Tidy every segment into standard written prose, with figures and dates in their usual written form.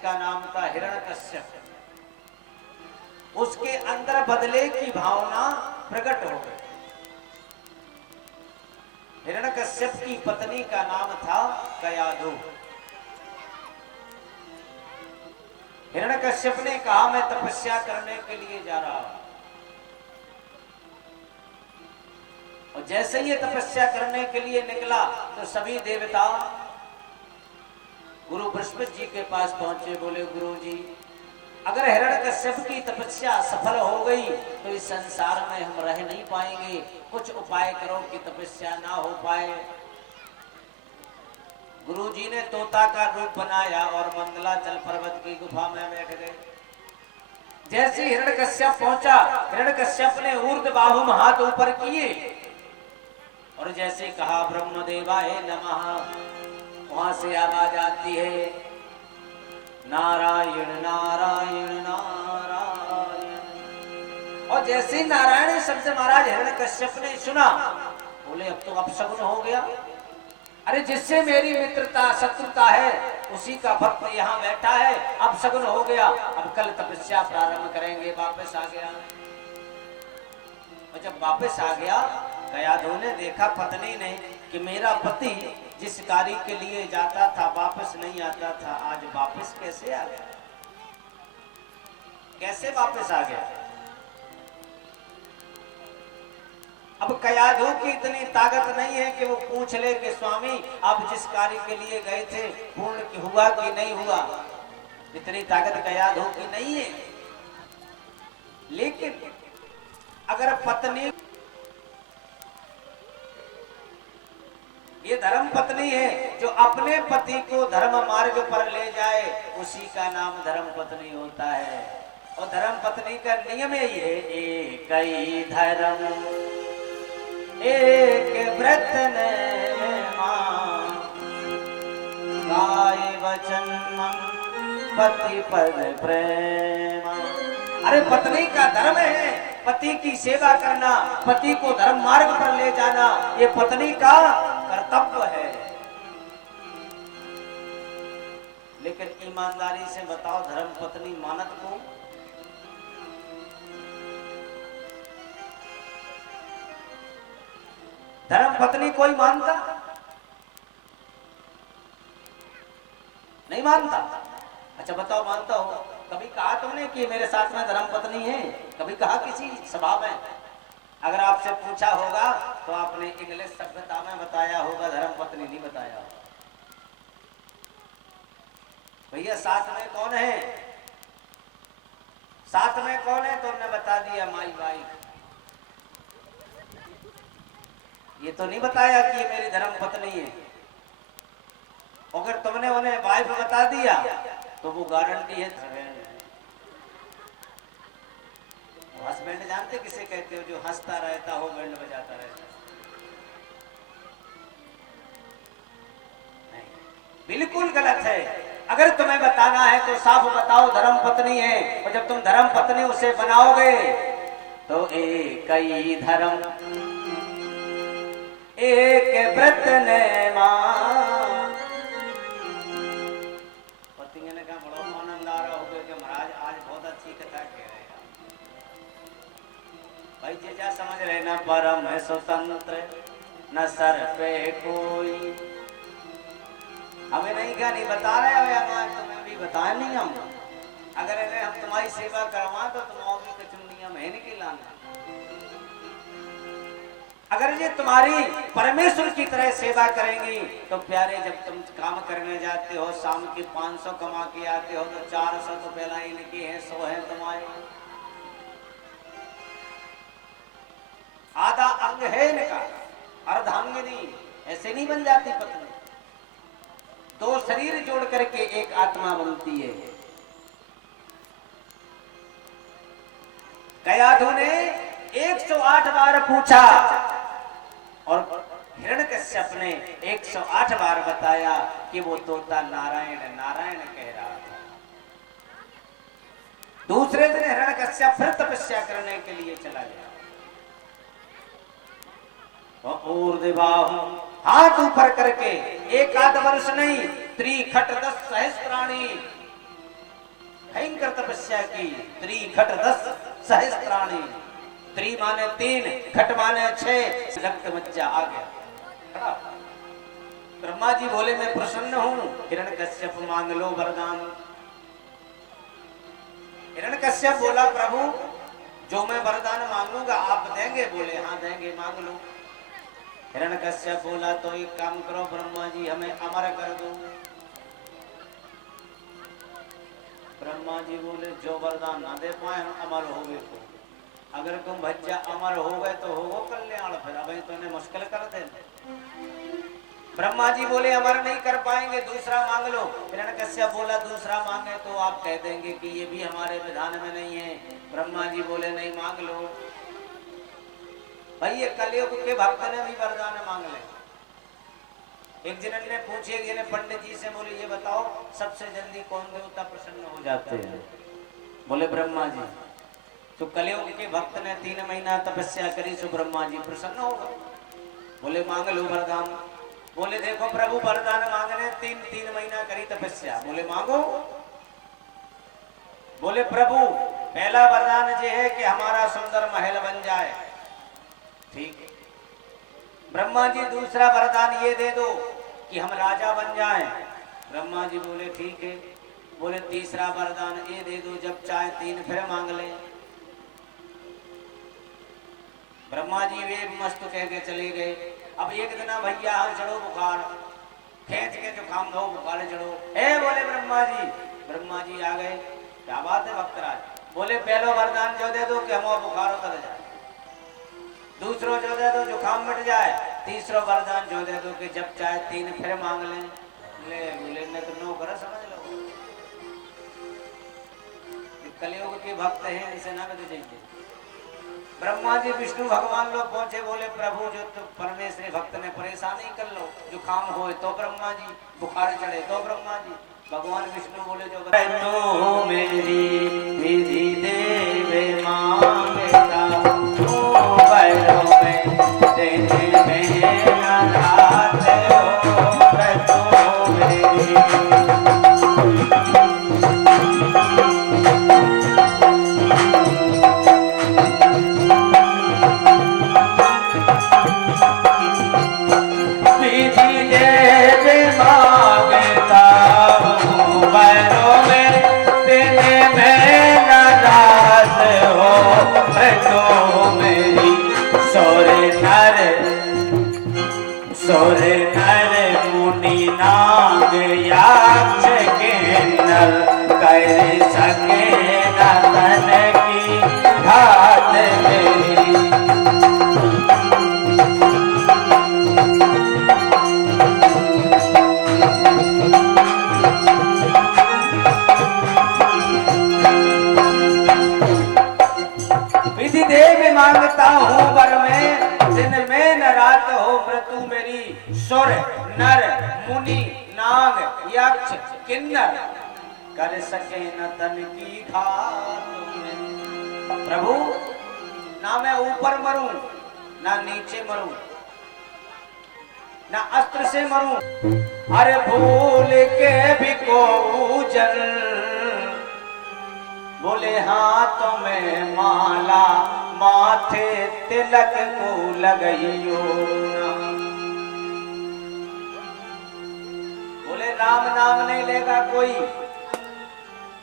जिसका नाम था हिरण्यकश्यप, उसके अंदर बदले की भावना प्रकट हो गई। हिरण्यकश्यप की पत्नी का नाम था कयाधु। हिरण्यकश्यप ने कहा मैं तपस्या करने के लिए जा रहा हूं, और जैसे ही तपस्या करने के लिए निकला तो सभी देवता गुरु बृहस्पति जी के पास पहुंचे। बोले गुरु जी, अगर हिरण्यकश्यप की तपस्या सफल हो गई तो इस संसार में हम रह नहीं पाएंगे, कुछ उपाय करो कि तपस्या ना हो पाए। गुरु जी ने तोता का रूप बनाया और मंदलाचल पर्वत की गुफा में बैठ गए। जैसे हिरण्यकश्यप पहुंचा, हिरण्यकश्यप ने ऊर्ध्व बाहुम हाथ ऊपर किए और जैसे कहा ब्रह्मदेवाय नमः, वहां से आवाज आती है नारायण नारायण नारायण। और जैसे नारायण शब्द महाराज हिरण्यकश्यप ने सुना, बोले अब तो अपशकुन हो गया। अरे जिससे मेरी मित्रता शत्रुता है उसी का भक्त यहाँ बैठा है, अपशकुन हो गया, अब कल तपस्या प्रारंभ करेंगे। वापस आ गया, और जब वापस आ गया कयाधु ने देखा पत्नी ने कि मेरा पति जिस कार्य के लिए जाता था वापस नहीं आता था, आज वापस कैसे आ गया, कैसे वापस आ गया। अब कयाधु की इतनी ताकत नहीं है कि वो पूछ ले कि स्वामी आप जिस कार्य के लिए गए थे पूर्ण हुआ कि नहीं हुआ, इतनी ताकत कयाधु की नहीं है। लेकिन अगर पत्नी, ये धर्म पत्नी है जो अपने पति को धर्म मार्ग पर ले जाए, उसी का नाम धर्म पत्नी होता है। और धर्म पत्नी का नियम यही है, एक ही धर्म एक व्रत गाय वचन पति पद प्रेम। अरे पत्नी का धर्म है पति की सेवा करना, पति को धर्म मार्ग पर ले जाना, ये पत्नी का कर्तव्य है। लेकिन ईमानदारी से बताओ धर्म पत्नी मानत को? धर्म पत्नी कोई मानता नहीं? मानता? अच्छा बताओ, मानता हो? कभी कहा तुमने कि मेरे साथ में धर्म पत्नी है? कभी कहा किसी सभा में? अगर आपसे पूछा होगा तो आपने इंग्लिश सभ्यता में बताया होगा, धर्म पत्नी नहीं बताया होगा। भैया साथ में कौन है? साथ में कौन है? तुमने बता दिया माई वाइफ। ये तो नहीं बताया कि ये मेरी धर्म पत्नी है। अगर तुमने उन्हें वाइफ बता दिया तो वो गारंटी है हस्बैंड। जानते किसे कहते हो? जो हंसता रहता हो, बैंड बजाता रहता है। नहीं, बिल्कुल गलत है। अगर तुम्हें बताना है तो साफ बताओ धर्म पत्नी है। और जब तुम धर्म पत्नी उसे बनाओगे तो एक ही धर्म एक व्रत नेमा। पत्नी ने कहा बड़ा आनंद आ रहा होगा कि महाराज आज बहुत अच्छी कथा कह रहे हैं भाई। जैसा समझ रहे ना, परम है स्वतंत्र न सर पे कोई। हमें नहीं क्या नहीं बता रहे हो या तुम्हें भी बताए नहीं हम। अगर इन्हें हम तुम्हारी सेवा करवा तो तुम भी कुछ नियम है नहीं लाना। अगर ये तुम्हारी परमेश्वर की तरह सेवा करेंगी तो प्यारे, जब तुम काम करने जाते हो शाम की 500 कमा के आते हो तो 400 तो पहला इनकी है, 100 है तुम्हारे। आधा अंग है इनका, अर्धांगिनी। ऐसे नहीं बन जाती पत्नी। दो शरीर जोड़ करके एक आत्मा बनती है। कयाधु ने 108 बार पूछा और हिरण्यकश्यप ने 108 बार बताया कि वो तोता नारायण नारायण कह रहा था। दूसरे दिन हिरण्यकश्यप फिर तपस्या करने के लिए चला गया। ऊर्ध्वबाहुं, हाथ ऊपर करके, एक आध वर्ष नहीं, त्रिखट 10 सहस्त्राणी, तपस्या की। त्रि खट 10 सहस्त्राणी। त्रि माने 3, खट माने 6, रक्त मज्जा आ गया। ब्रह्मा जी बोले मैं प्रसन्न हूं, हिरण्यकश्यप मांग लो वरदान। हिरण्यकश्यप बोला प्रभु जो मैं वरदान मांगूंगा आप देंगे? बोले हाँ देंगे, मांग लो। हिरण्यकश्यप बोला तो एक काम करो ब्रह्मा जी, हमें अमर कर दो। ब्रह्मा जी बोले जो वरदान ना दे पाए हम अमर हो गए तो, अगर तुम भज्जा अमर हो गए तो हो कल्याण, फिर अभी तो ने मुश्किल कर दे। ब्रह्मा जी बोले अमर नहीं कर पाएंगे, दूसरा मांग लो। हिरण्यकश्यप बोला दूसरा मांगे तो आप कह देंगे कि ये भी हमारे विधान में नहीं है। ब्रह्मा जी बोले नहीं मांग लो। भाई ये कलयुग के भक्त ने भी वरदान मांग ले। एक जन ने पूछे कि पंडित जी से, बोले ये बताओ सबसे जल्दी कौन देवता प्रसन्न हो जाते हैं? बोले ब्रह्मा जी। तो कलयुग के भक्त ने 3 महीना तपस्या करी तो ब्रह्मा जी प्रसन्न होगा। बोले मांग लो वरदान। बोले देखो प्रभु वरदान मांगने 3 महीना करी तपस्या। बोले मांगो। बोले प्रभु पहला वरदान ये है कि हमारा सुंदर महल बन जाए। ठीक है। ब्रह्मा जी दूसरा वरदान ये दे दो कि हम राजा बन जाएं। ब्रह्मा जी बोले ठीक है। बोले तीसरा वरदान ये दे दो जब चाहे 3 फिर मांग ले। ब्रह्मा जी वे मस्त कह के चले गए। अब एक दिन भैया चढ़ो बुखार, खेच के जुकाम दो बुखार चढ़ो। बोले ब्रह्मा जी। ब्रह्मा जी आ गए। क्या बात है भक्तराज? बोले पहलो वरदान जो दे दो कि हमारा बुखार उतर जाए, दूसरो जो दे दो जुकाम मिट जाए, तीसरो वरदान जो दे दो कि जब चाहे 3 फिर मांग लें। बोले ने तो नो कर समझ लो, कलयुग के भक्त हैं इसे ना दे दीजिए। ब्रह्मा जी विष्णु भगवान लोग पहुंचे। बोले प्रभु जो तो परमेश्वरी भक्त ने परेशानी कर लो, जुकाम हो तो ब्रह्मा जी, बुखार चढ़े तो ब्रह्मा जी। भगवान विष्णु बोले जो तो मेरी विधि देवे मांगता हूँ, भैरव में देने में अनाथ हो तो मेरी। सोरे नर मुनि नाग याक्ष किन्नर कर सके न तन की घात मेरी। विधि देव मांगता हूँ वर में, दिन में न रात हो व्रतु मेरी। सुर नर मुनि नाग यक्ष किन्नर कर सके न तन की घात। प्रभु ना मैं ऊपर मरूं ना नीचे मरूं ना अस्त्र से मरूं, अरे भूल के भी को जल। बोले हाथों में माला माथे तिलक को लगाइयो ना। बोले राम नाम नहीं लेगा कोई,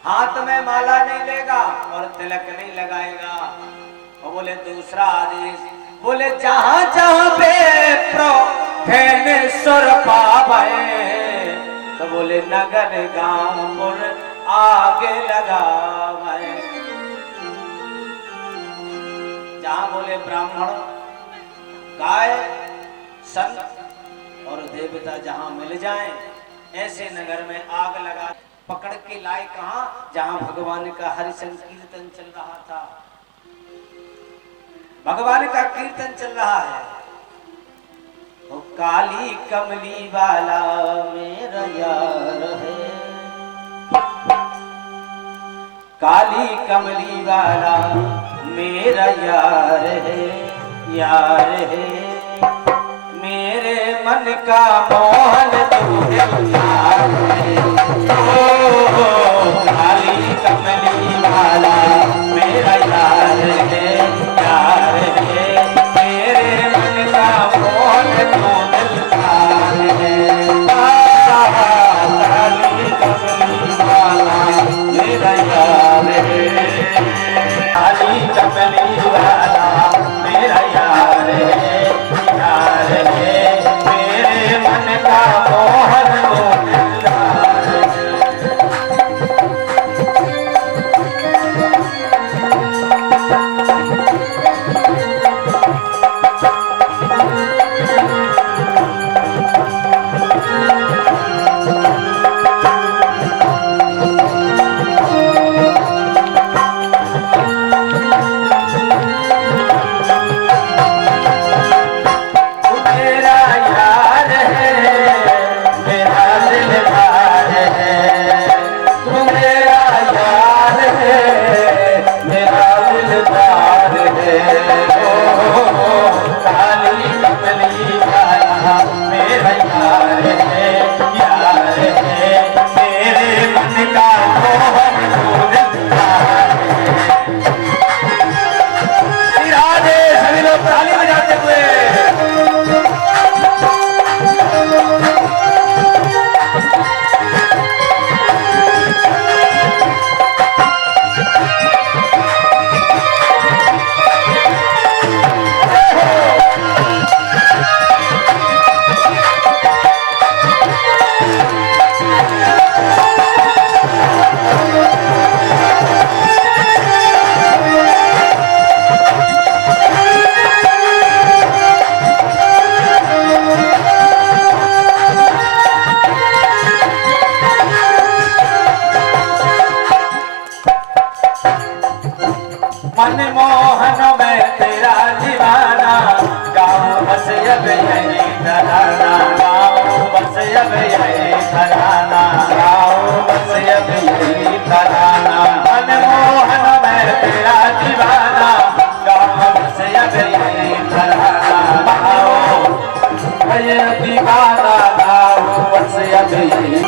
हाथ में माला नहीं लेगा और तिलक नहीं लगाएगा। और बोले दूसरा आदेश, बोले जहां जहां पे प्रोफेनेश्वर पावे, तो बोले नगर गांव आगे लगावे। जहां बोले ब्राह्मण गाय संत और देवता जहां मिल जाएं, ऐसे नगर में आग लगा पकड़ के लाए। कहां? जहां भगवान का हरि संकीर्तन चल रहा था, भगवान का कीर्तन चल रहा है। तो काली कमली वाला मेरा यार है, काली कमली वाला मेरा यार है, यार है। मेरे मन का मोहन तू है, यार है। ओ काली कमली मनमोहन में तेरा दीवाना, गाँव बस अब यही तराना, गाँव बस अब यही तराना, गाँव बस अब यही तराना। मनमोहन में तेरा दीवाना, गाँव बस अब यही तराना, गाँव बस दीवाना, गाँव बस अब यही।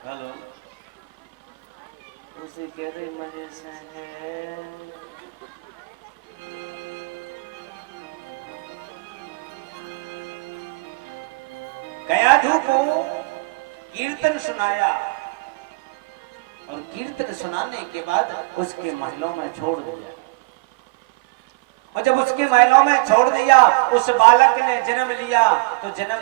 हेलो, उसी के मजे से है। कयाधु को कीर्तन सुनाया और कीर्तन सुनाने के बाद उसके महलों में छोड़ दिया। और जब उसके महलों में छोड़ दिया, उस बालक ने जन्म लिया। तो जन्म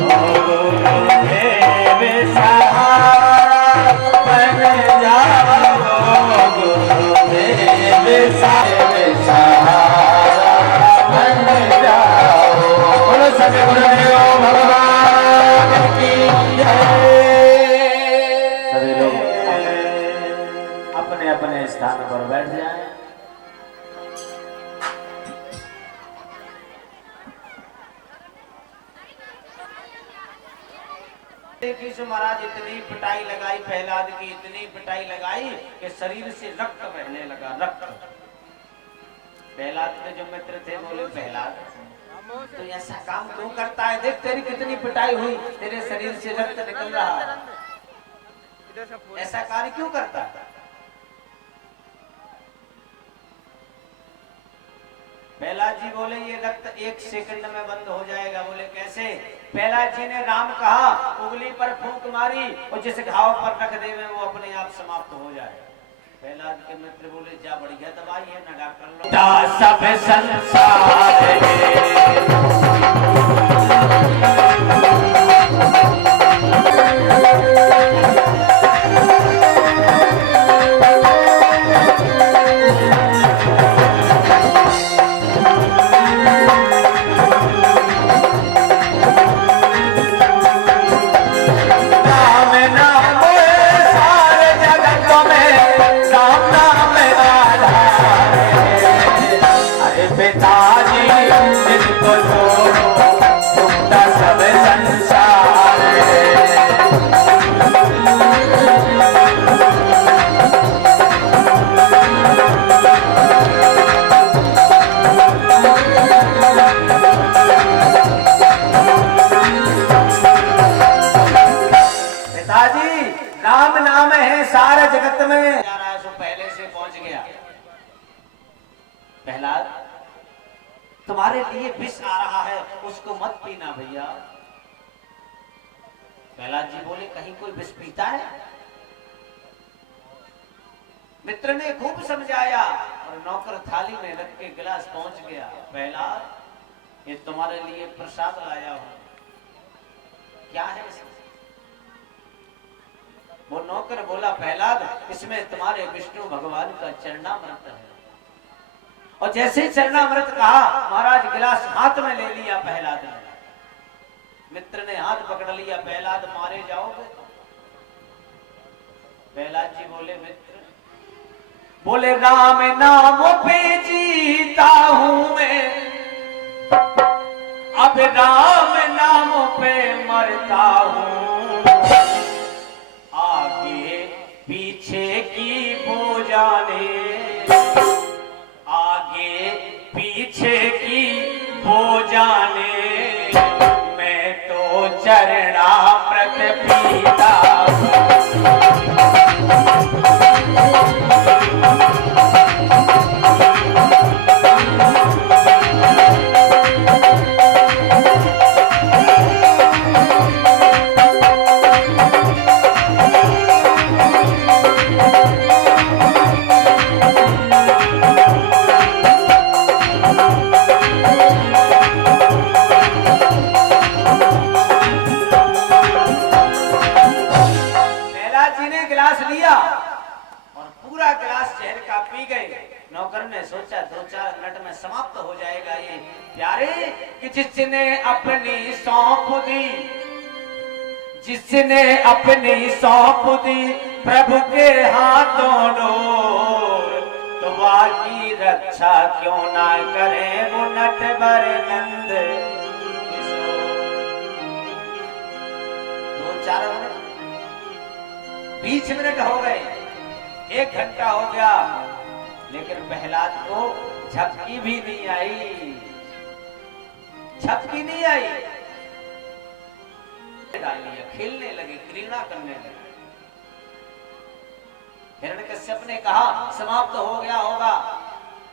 सभी लोग अपने अपने स्थान पर बैठ जाएं। महाराज इतनी पिटाई लगाई प्रहलाद की, इतनी पिटाई लगाई कि शरीर से रक्त बहने लगा। रक्त। प्रहलाद के जो मित्र थे बोले, प्रहलाद तो ऐसा काम क्यों करता है? देख तेरी कितनी पिटाई हुई, तेरे शरीर से रक्त निकल रहा, ऐसा कार्य क्यों करता है? प्रहलाद जी बोले, ये रक्त 1 सेकंड में बंद हो जाएगा। बोले कैसे? प्रहलाद जी ने राम कहा, उंगली पर फूंक मारी और जिस घाव पर रख देवे वो अपने आप समाप्त हो जाए। प्रहलाद के मित्र बोले, जा बढ़िया दवाई है ना डॉक्टर लोग। सब संसार प्रहलाद, तुम्हारे लिए विष आ रहा है, उसको मत पीना भैया। प्रहलाद जी बोले, कहीं कोई विष पीता है? मित्र ने खूब समझाया, और नौकर थाली में रख के गिलास पहुंच गया। प्रहलाद, ये तुम्हारे लिए प्रसाद लाया हूं, क्या है इसमें? वो नौकर बोला, प्रहलाद, इसमें तुम्हारे विष्णु भगवान का चरणामृत है। और जैसे ही चरणामृत कहा, महाराज गिलास हाथ में ले लिया प्रहलाद ने। मित्र ने हाथ पकड़ लिया, प्रहलाद मारे जाओगे? प्रहलाद जी बोले, मित्र, बोले राम नाम पे जीता हूं मैं, अब राम नाम पे मरता हूं, आगे पीछे की वो जाने, आगे पीछे की वो जाने, मैं तो चरणामृत पीता हूं। नौकर ने सोचा 2-4 मिनट में समाप्त हो जाएगा ये प्यारे, कि जिसने अपनी सौंप दी, जिसने अपनी सौंप दी प्रभु के हाथों डोर, तो बाकी रक्षा क्यों ना करे वो नटवर नंद किशोर। 2-4 मिनट, 20 मिनट हो गए, 1 घंटा हो गया, लेकिन प्रहलाद को झपकी भी नहीं आई, झपकी नहीं आई। डाल लिया, खेलने लगे, क्रीड़ा करने लगे। हिरण्यकश्यप ने कहा, समाप्त हो गया होगा,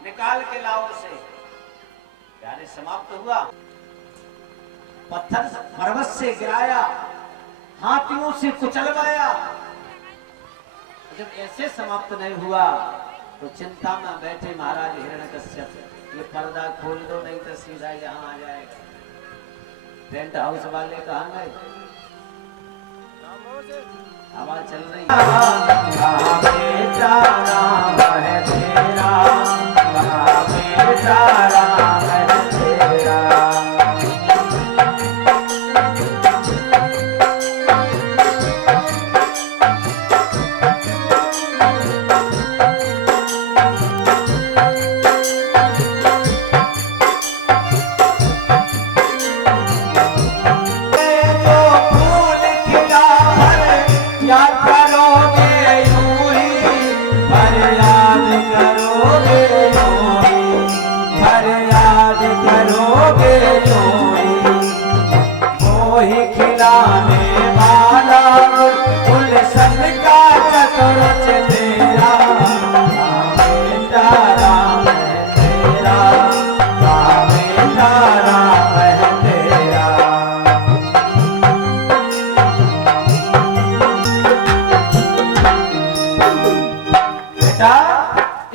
निकाल के लाओ उसे। प्यारे समाप्त हुआ, पत्थर पर्वत से गिराया, हाथियों से कुचलवाया। जब ऐसे समाप्त नहीं हुआ तो चिंता में बैठे महाराज हिरण्यकश्यप, ये पर्दा खोल दो नहीं तो सीधा यहाँ आ जाएगा। टेंट हाउस वाले कहाँ गए? आवाज चल रही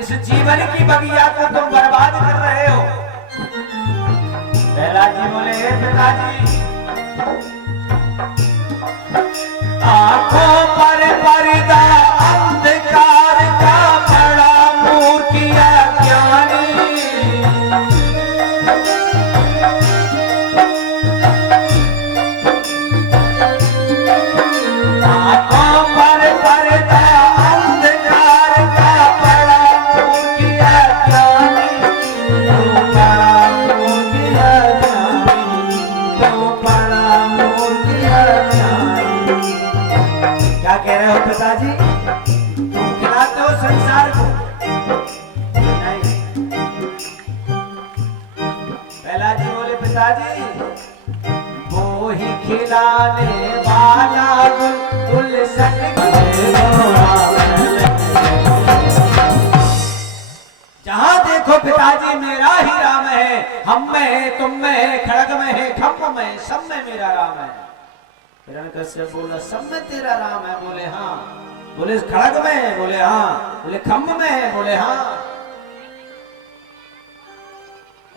इस जीवन की बगिया को तुम बर्बाद कर रहे हो। प्रहलाद जी बोले, पिताजी, आंखों पर पर्दा अंधकार का बड़ा मूर्ख अज्ञानी, आंखों पर पर्दा अंधकार का बड़ा मूर्ख अज्ञानी, तो बड़ा मूर्ख अज्ञानी, तो बड़ा मूर्ख अज्ञानी। क्या कह रहे हो पिताजी? तुम खिलाते हो संसार को? नहीं। प्रहलाद जी बोले, पिताजी, वो ही खिलाने वाला गुलशन जहां देखो पिताजी मेरा ही राम है, हम में है, तुम में है, खड़ग में है, खम्भ में है, सब में मेरा राम है। हिरण्यकश्यप बोला, सब में तेरा राम है? बोले हाँ। बोले खड़ग में है? बोले हाँ। बोले खम्भ में है? बोले हाँ।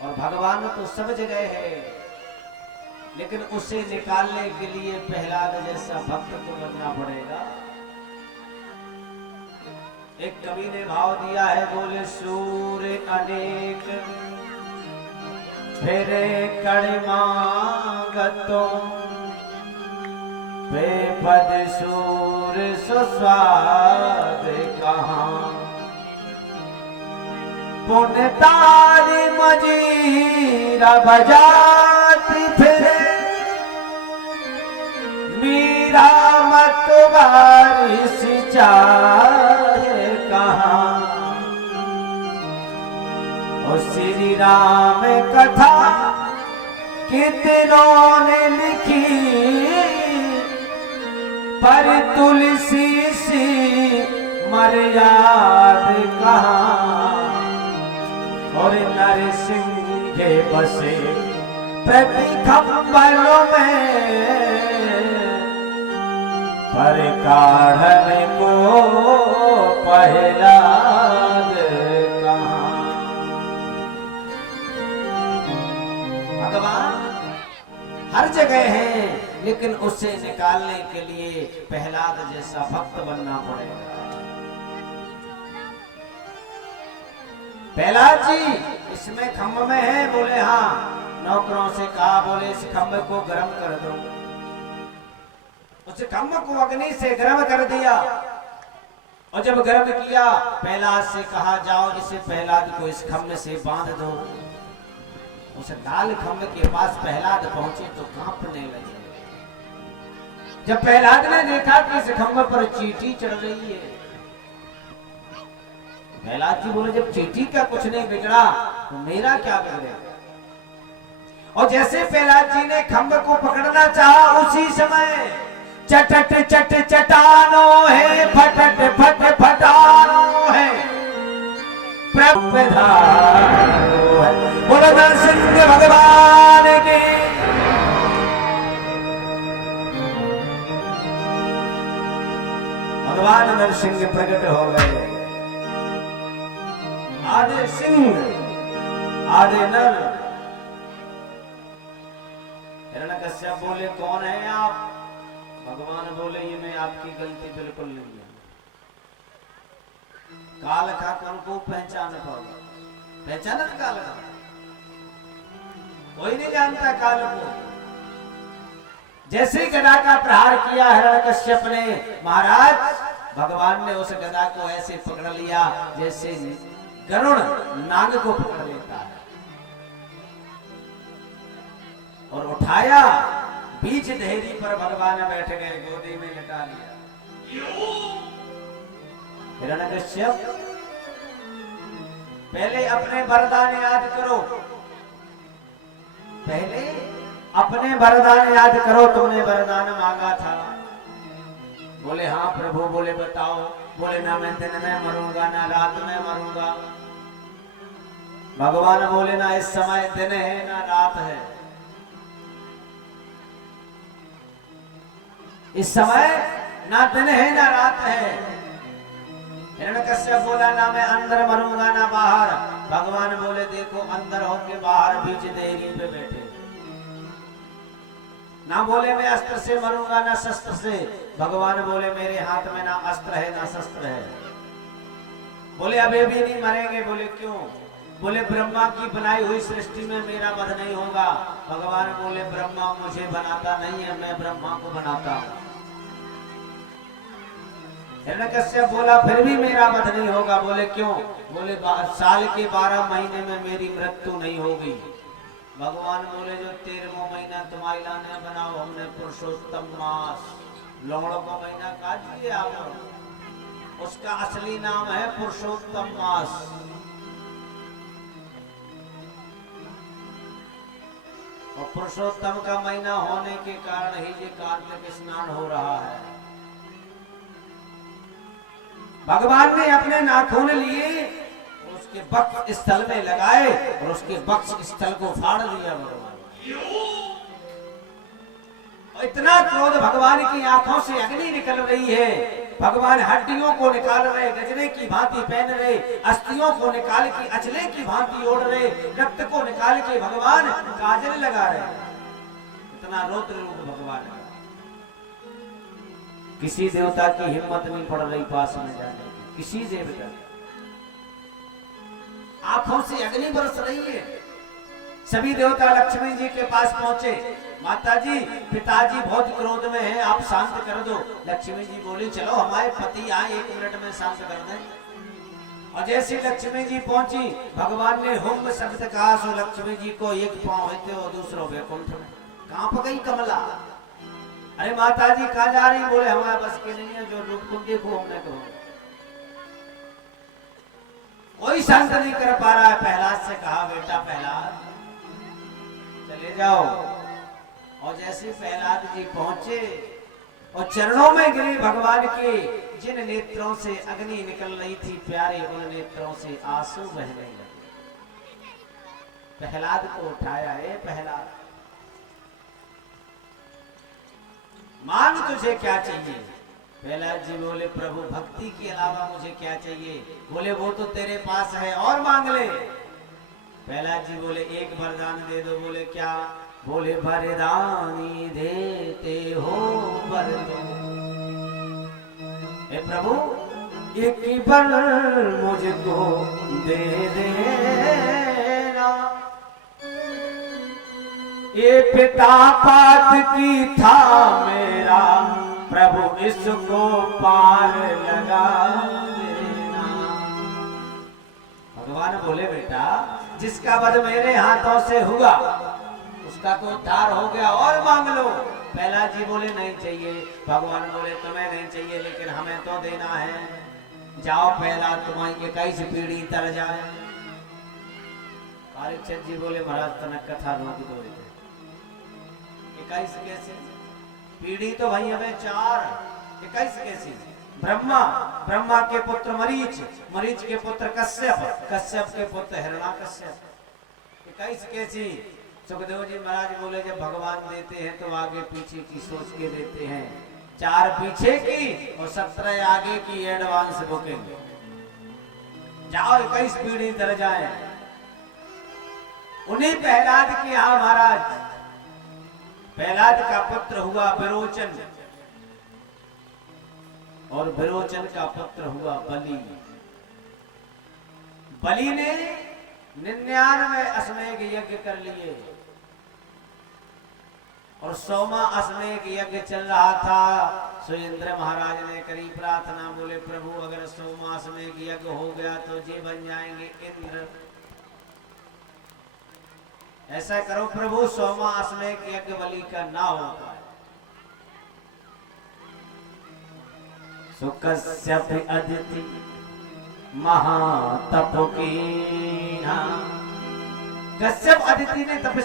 और भगवान तो सब जगह है, लेकिन उसे निकालने के लिए प्रहलाद जैसा भक्त को बनना पड़ेगा। एक कवि ने भाव दिया है, बोले सूर्य अनेक फेरे कड़मागतो बेपद सूर सुस्वाद कहाँ पुण्य तारी मजीरा बजाती फिरे मीरा मत बारिश चाहे कहाँ। और श्री राम कथा कितनों ने लिखी पर तुलसी सी मर्याद कहाँ। और नरसिंह के बसे प्रति खम्बलों में पर काढ़ने को प्रहलाद कहाँ। भगवान हर जगह है, लेकिन उसे निकालने के लिए प्रहलाद जैसा भक्त बनना पड़ेगा। प्रहलाद जी इसमें खम्भ में है, बोले हाँ। नौकरों से कहा, बोले इस खम्भ को गर्म कर दो। उस खम्भ को अग्नि से गर्म कर दिया, और जब गर्म किया प्रहलाद से कहा, जाओ इसे प्रहलाद को इस खम्भ से बांध दो। उस लाल खम्भ के पास प्रहलाद पहुंचे तो कांपने लगे। जब प्रहलाद ने देखा कि इस खम्भ पर चींटी चढ़ रही है, प्रहलाद जी बोले, जब चींटी का कुछ नहीं बिगड़ा तो मेरा क्या बिगड़ेगा। और जैसे प्रहलाद जी ने खम्भ को पकड़ना चाहा, उसी समय चटट चट चटानो है, फटट फट फटानो है, बोलो नरसिंह भगवान की। भगवान नरसिंह प्रकट हो गए। आधे सिंह आधे नर। हिरण्यकश्यप बोले, कौन है आप। भगवान बोले, ये मैं आपकी गलती बिल्कुल नहीं है। काल का कौन को पहचान पाओगे, पहचाना काल का कोई नहीं जानता काल को। जैसे गदा का प्रहार किया हिरण्यकश्यप ने, महाराज भगवान ने उस गदा को ऐसे पकड़ लिया जैसे गरुड़ नाग को पकड़ लेता है, और उठाया बीच देहरी पर भगवान बैठ गए, गोदी में लटा लिया। हिरण्यकश्यप पहले अपने वरदान याद करो, पहले अपने वरदान याद करो। तुमने वरदान मांगा था। बोले हाँ प्रभु। बोले बताओ। बोले ना मैं दिन में मरूंगा ना रात में मरूंगा। भगवान बोले, ना इस समय दिन है ना रात है, इस समय ना दिन है ना रात है। हिरण्यकश्यप बोला, ना मैं अंदर मरूंगा ना बाहर। भगवान बोले, देखो अंदर होके बाहर बीच देहरी पे बैठे। ना बोले मैं अस्त्र से मरूंगा ना शस्त्र से। भगवान बोले, मेरे हाथ में ना अस्त्र है ना शस्त्र है। बोले अभी भी नहीं मरेंगे। बोले क्यों। बोले ब्रह्मा की बनाई हुई सृष्टि में मेरा वध नहीं होगा। भगवान बोले, ब्रह्मा मुझे बनाता नहीं है, मैं ब्रह्मा को बनाता हूं। हिरण्यकश्यप बोला, फिर भी मेरा वध नहीं होगा। बोले क्यों। बोले साल के 12 महीने में मेरी मृत्यु नहीं होगी। भगवान बोले, जो 13वां महीना तुम्हारी लाने बनाओ, हमने पुरुषोत्तम मास लोगों का महीना काट लिया आप। उसका असली नाम है पुरुषोत्तम मास। और पुरुषोत्तम का महीना होने के कारण ही ये कार्तिक स्नान हो रहा है। भगवान ने अपने नाखून लिए, उसके वक्ष स्थल में लगाए और उसके वक्ष स्थल को फाड़ दिया भगवान। और इतना क्रोध, भगवान की आंखों से अग्नि निकल रही है। भगवान हड्डियों को निकाल रहे, गजरे की भांति पहन रहे, अस्थियों को निकाल के अचले की भांति ओढ़ रहे, रक्त को निकाल के भगवान काजल लगा रहे। इतना रौद्र रूप भगवान है। किसी देवता की हिम्मत नहीं पड़ रही पास में जाने की, किसी देवता। आंखों से अग्नि बरस रही है। सभी देवता लक्ष्मी जी के पास पहुंचे। माता जी, पिताजी बहुत क्रोध में हैं, आप शांत कर दो। लक्ष्मी जी बोली चलो हमारे पति आए, 1 मिनट में शांत कर दें। और जैसे लक्ष्मी जी पहुंची, भगवान ने हुम शब्द कहा, सो लक्ष्मी जी को एक पांव है और दूसरों वैकुंठ में। कांप गई कमला। अरे माता जी कहा जा रही? बोले हमारे बस के नहीं है, जो रूप तुम देखो हमने कहो। कोई शांत नहीं कर पा रहा है। प्रहलाद से कहा, बेटा प्रहलाद चले जाओ। और जैसे प्रहलाद जी पहुंचे और चरणों में गिरे, भगवान के जिन नेत्रों से अग्नि निकल रही थी प्यारे, उन नेत्रों से आंसू बहने लगे। प्रहलाद को उठाया, है प्रहलाद मांग तुझे क्या चाहिए? प्रहलाद जी बोले प्रभु भक्ति के अलावा मुझे क्या चाहिए? बोले वो तो तेरे पास है, और मांग ले। प्रहलाद जी बोले एक वरदान दे दो। बोले क्या? बोले वरदानी देते हो वर दो। हे प्रभु एक वर मुझको दे देना। ये पिता पात की था मेरा, प्रभु इसको पार लगा देना। भगवान बोले बेटा जिसका वध मेरे हाथों से हुआ उसका तो उद्धार हो गया, और मांग लो। प्रहलाद जी बोले नहीं चाहिए। भगवान बोले तुम्हें नहीं चाहिए लेकिन हमें तो देना है। जाओ प्रहलाद तुम्हारी 21 पीढ़ी तर जाए। परीक्षित जी बोले महाराज तनक कथा रोक दो। 21 कैसे? पीढ़ी तो भाई हमें 4, 21 कैसी? ब्रह्मा के पुत्र मरीच, मरीच के पुत्र कश्यप, कश्यप के पुत्र हिरण्याकश्यप। 21 कैसी? सुखदेव जी महाराज बोले जब भगवान देते हैं तो आगे पीछे की सोच के देते हैं। 4 पीछे की और 17 आगे की एडवांस बुकिंग। जाओ 21 पीढ़ी तर जाए। उन्हीं प्रहलाद के यहाँ महाराज, प्रहलाद का पुत्र हुआ विरोचन, और विरोचन का पुत्र हुआ बलि। बलि ने 99 अश्वमेध यज्ञ कर लिए, और 100वां अश्वमेध यज्ञ चल रहा था। सो इंद्र महाराज ने करी प्रार्थना, बोले प्रभु अगर 100वां अश्वमेध यज्ञ हो गया तो जी बन जाएंगे इंद्र। ऐसा करो प्रभु 100वां अश्वमेध यज्ञ बलि का ना हो पाए। कश्यप अदिति महातप कीन्हा। कश्यप अदिति ने तपस्या